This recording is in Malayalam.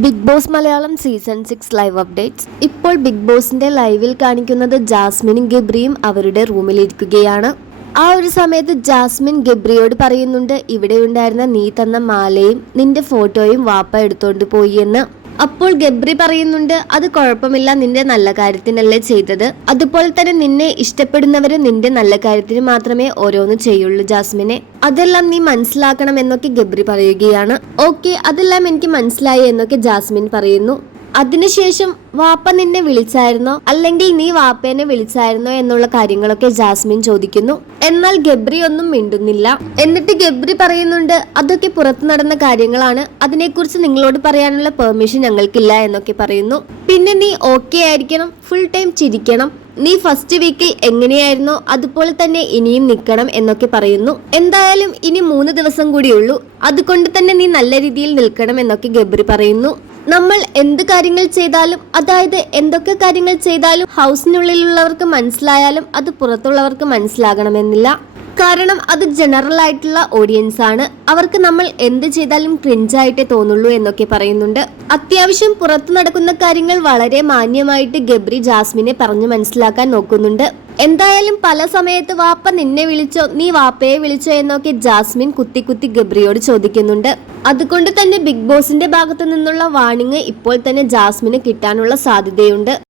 Big Boss Malayalam season six live updates. ഇപ്പോൾ ബിഗ് ബോസിന്റെ ലൈവിൽ കാണിക്കുന്നത് ജാസ്മിനും ഗബ്രിയും അവരുടെ റൂമിലിരിക്കുകയാണ്. ആ ഒരു സമയത്ത് ജാസ്മിൻ ഗബ്രിയോട് പറയുന്നുണ്ട് ഇവിടെ ഉണ്ടായിരുന്ന നീ തന്ന മാലയും നിന്റെ ഫോട്ടോയും വാപ്പ എടുത്തോണ്ട് പോയി എന്ന്. അപ്പോൾ ഗബ്രി പറയുന്നുണ്ട് അത് കുഴപ്പമില്ല നിന്റെ നല്ല കാര്യത്തിനല്ലേ ചെയ്തത്. അതുപോലെ തന്നെ നിന്നെ ഇഷ്ടപ്പെടുന്നവര് നിന്റെ നല്ല കാര്യത്തിന് മാത്രമേ ഓരോന്ന് ചെയ്യുള്ളൂ ജാസ്മിനെ. അതെല്ലാം നീ മനസ്സിലാക്കണം എന്നൊക്കെ ഗബ്രി പറയുകയാണ്. ഓക്കെ അതെല്ലാം എനിക്ക് മനസ്സിലായി എന്നൊക്കെ ജാസ്മിൻ പറയുന്നു. അതിനുശേഷം വാപ്പ നിന്നെ വിളിച്ചായിരുന്നോ? അല്ലെങ്കിൽ നീ വാപ്പേനെ വിളിച്ചായിരുന്നോ എന്നുള്ള കാര്യങ്ങളൊക്കെ ജാസ്മിൻ ചോദിക്കുന്നു. എന്നാൽ ഗബ്രി ഒന്നും മിണ്ടുന്നില്ല. എന്നിട്ട് ഗബ്രി പറയുന്നുണ്ട് അതൊക്കെ പുറത്തു നടന്ന കാര്യങ്ങളാണ്. അതിനെക്കുറിച്ച് നിങ്ങളോട് പറയാനുള്ള പെർമിഷൻ ഞങ്ങൾക്കില്ല എന്നൊക്കെ പറയുന്നു. പിന്നെ നീ ഓക്കെ ആയിരിക്കണം ഫുൾ ടൈം ചിരിക്കണം. നീ ഫസ്റ്റ് വീക്കിൽ എങ്ങനെയായിരുന്നോ അതുപോലെ തന്നെ ഇനിയും നിൽക്കണം എന്നൊക്കെ പറയുന്നു. എന്തായാലും ഇനി മൂന്ന് ദിവസം കൂടിയുള്ളൂ. അതുകൊണ്ട് തന്നെ നീ നല്ല രീതിയിൽ നിൽക്കണം എന്നൊക്കെ ഗബ്രി പറയുന്നു. നമ്മൾ എന്ത് കാര്യങ്ങൾ ചെയ്താലും അതായത് എന്തൊക്കെ കാര്യങ്ങൾ ചെയ്താലും ഹൗസിനുള്ളിലുള്ളവർക്ക് മനസ്സിലായാലും അത് പുറത്തുള്ളവർക്ക് മനസ്സിലാകണമെന്നില്ല. കാരണം അത് ജനറൽ ആയിട്ടുള്ള ഓഡിയൻസ് ആണ്. അവർക്ക് നമ്മൾ എന്ത് ചെയ്താലും ക്രിഞ്ചായിട്ടേ തോന്നുള്ളൂ എന്നൊക്കെ പറയുന്നുണ്ട്. അത്യാവശ്യം പുറത്തു നടക്കുന്ന കാര്യങ്ങൾ വളരെ മാന്യമായിട്ട് ഗബ്രി ജാസ്മിനെ പറഞ്ഞു മനസ്സിലാക്കാൻ നോക്കുന്നുണ്ട്. എന്തായാലും പല സമയത്ത് വാപ്പ നിന്നെ വിളിച്ചോ നീ വാപ്പയെ വിളിച്ചോ എന്നൊക്കെ ജാസ്മിൻ കുത്തി കുത്തി ഗബ്രിയോട് ചോദിക്കുന്നുണ്ട്. അതുകൊണ്ട് തന്നെ ബിഗ് ബോസിന്റെ ഭാഗത്തു നിന്നുള്ള വാണിങ് ഇപ്പോൾ തന്നെ ജാസ്മിന് കിട്ടാനുള്ള സാധ്യതയുണ്ട്.